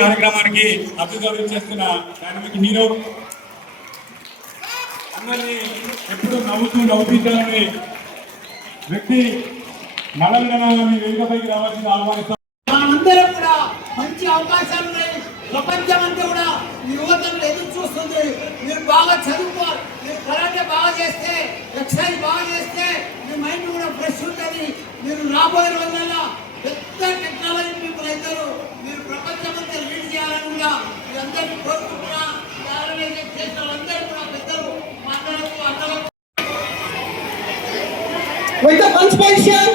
కార్యక్రమానికి అభివృద్ధి చేస్తున్న డైనమిక్ హీరో, అందరినీ ఎప్పుడు నవ్వుపించాలని వ్యక్తి మలగణాన్ని వేదికపైకి రావాల్సింది ఆహ్వానిస్తాం. మనందరం కూడా మంచి అవకాశాలు ఉన్నాయి. ప్రపంచం అంతా కూడా ఈ యువతను ఎదురు చూస్తుంది. మీరు బాగా చదువుకోవాలి, మీరు కరాటే బాగా చేస్తే, ఎక్సర్సైజ్ బాగా చేస్తే మీ మైండ్ కూడా ఫ్రెష్ ఉంటుంది. మీరు రాబోయే రోజుల్లో పెద్ద టెక్నాలజీ పీపుల్ అవుతారు. మీరు ప్రపంచం అంతా లీడ్ చేయాలని కూడా మీరందరినీ కోరుకుంటున్నా. ఆర్గనైజేషన్ చేసిన వాళ్ళందరూ కూడా పెద్దలు మాట్లాడుతూ అందరూ with the punch position,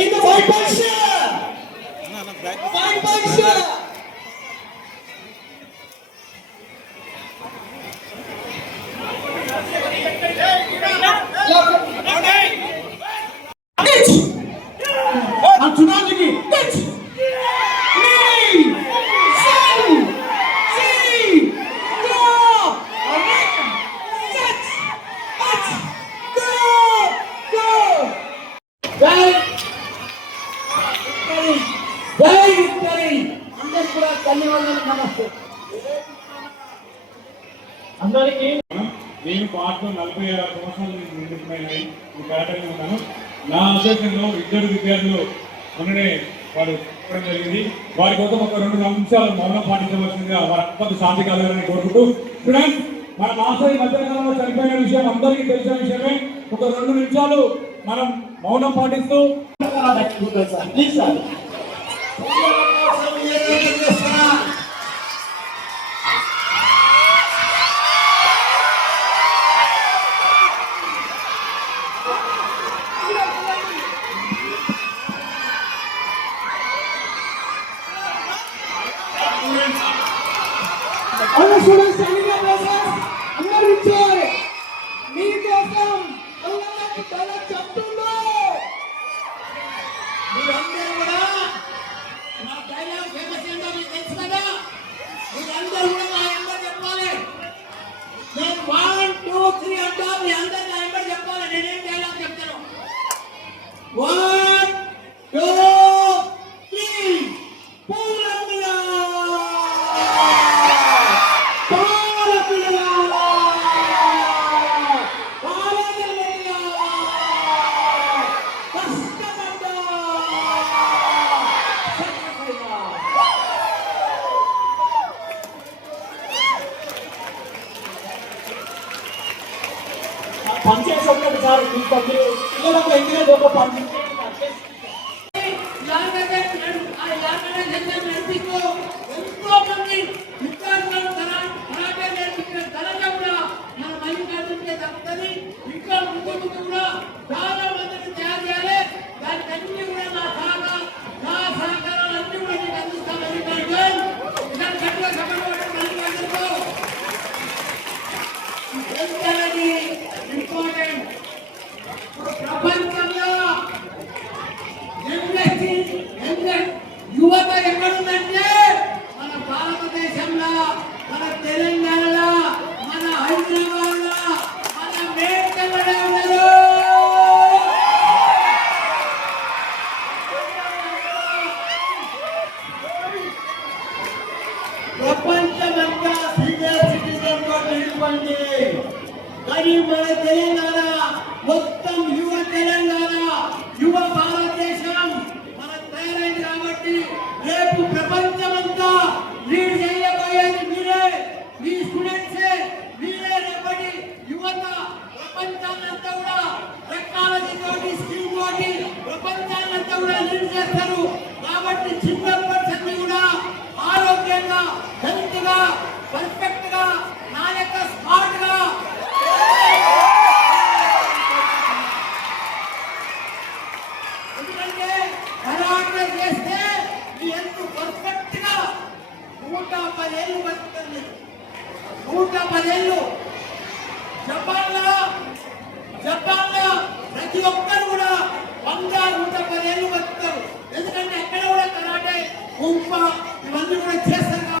in the white position, white position. అందరికీ నేను పాటలో 46 సంవత్సరాలు నిండిపోయినాయి ఈ కరాటలో ఉన్నాను. నా అధ్యక్షంలో ఇద్దరు విద్యార్థులు మొన్ననే వారు చెప్పడం జరిగింది. వారి కోసం ఒక 2 నిమిషాలు మౌనం పాటించవలసిందిగా వారి అప్పటి శాంతి కలగాలని కోరుకుంటూ, స్టూడెంట్స్ మన మాస్టర్ మధ్యకాలంలో చనిపోయిన విషయం అందరికీ తెలిసిన విషయమే. ఒక 2 నిమిషాలు మనం మౌనం పాటిస్తూ మీరందరూ కూడా నా డైలాగ్ ఫేమస్ ఏంటో మీకు తెలుసు కదా. మీరందరూ కూడా నా ఎంబర్ చెప్పాలి. నేను 1 2 3 అంటా మీ అందరూ నా ఎంబర్ చెప్పాలి. నేనేం డైలాగ్ చెప్తాను. 1 2 3 పూలమిలా పూలమిలా పంచేసి ఒకటి సార్ పిల్లలకు ఎంగిలేదు ఒక పంచే ఇంకా ముందు కూడా చాలా మందిని తయారు చేయాలి. దానికి అన్ని కూడా నా సహకారాలు అన్ని కూడా మీకు అందిస్తాను. ఇంపార్టెంట్ ప్రపంచంలో యువత ఎక్కడుందంటే మన భారతదేశంలో, మన తెలంగాణలో, మన హైదరాబాద్ లో, మన మేడ్చల్లో ఉన్నారు. ప్రపంచమంతా సీనియర్ సిటిజన్ గా నిలిపండి. కానీ మన తెలంగాణ మొత్తం యువ తెలంగాణ, యువ భారతదేశం మనకు తయారైంది. కాబట్టి రేపు ప్రపంచమంతా లీడ్ చేయబోయేది మీరే, మీ స్టూడెంట్సే. మీరే రేపటి యువత ప్రపంచాన్నంతా కూడా టెక్నాలజీ తోటి, స్కిల్ తోటి ప్రపంచాన్నంతా కూడా లీడ్ చేస్తారు. కాబట్టి చిన్నప్పటి నుంచి కూడా ఆరోగ్యంగా, హెల్త్ గా, పర్ఫెక్ట్ గా, నాయక స్మార్ట్ గా కరాటే చేస్తే మీ ఎంత పర్ఫెక్ట్ గా 110 ఏళ్ళు బతుకుతుంది. 110 ఏళ్ళు. జపాన్లో ప్రతి ఒక్కరు కూడా 110 ఏళ్ళు బతుకుతారు. ఎందుకంటే ఎక్కడ కూడా కరాటే, కుంఫ ఇవన్నీ కూడా చేస్తారు.